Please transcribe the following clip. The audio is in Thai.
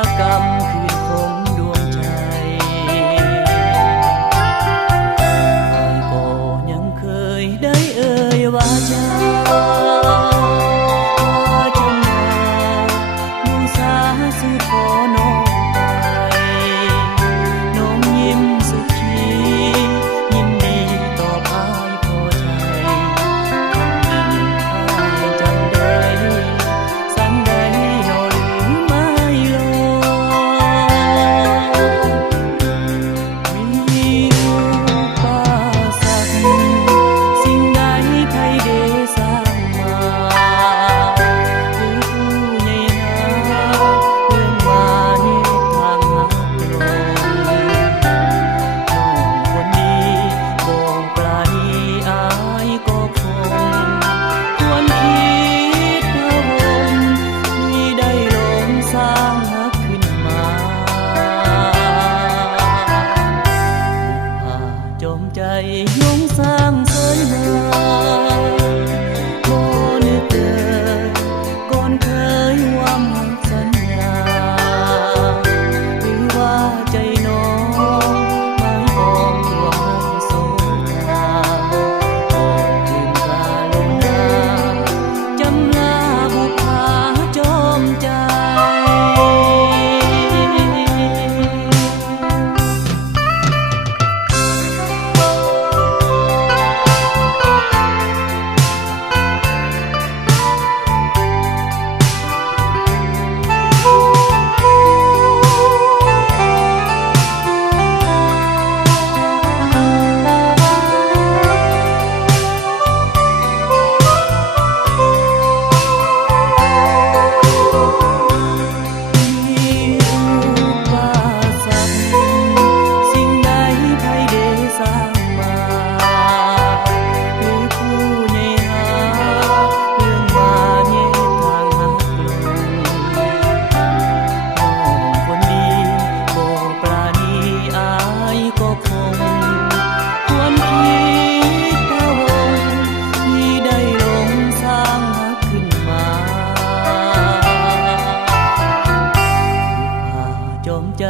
ระกำคืนคงดวงใจอายก็ยังเคยได้เอ่ยว่าจะมูสาสู่ขอน้องไปน้องยิ้มสุขียินดีตอบอายพอใจคำหนึ่งอายจำได้สันใดนอหรือไม่ลงมีอุปสรรคสิ่งใดใครได้สร้างมาหรือผู้ใหญ่หาเรื่องมาในทางหักลงน้องคนดีบอกปราณีอายก็คงควรคิดพะวงที่ได้ลงสร้างหักขึ้นมาบุพผาจอมใจยงสร้างเสยมาบ่นึกเลยก่อนเคยว่ามั่นสัญญาหรือว่าใจน้องหมายปองหวังสงครามบอกถึงกาลงดาจำลาบุพผาจอมใจมีอุปสรรคสิ่งใดใครได้สร้างมาหรือผู้ใหญ่หาเรื่องมาในทางหักลงน้องคนดีบ่ปราณีอายก็คงควรคิดพะวงที่ได้ลงสร้างหักขึ้นมาบุพผาจอมใจ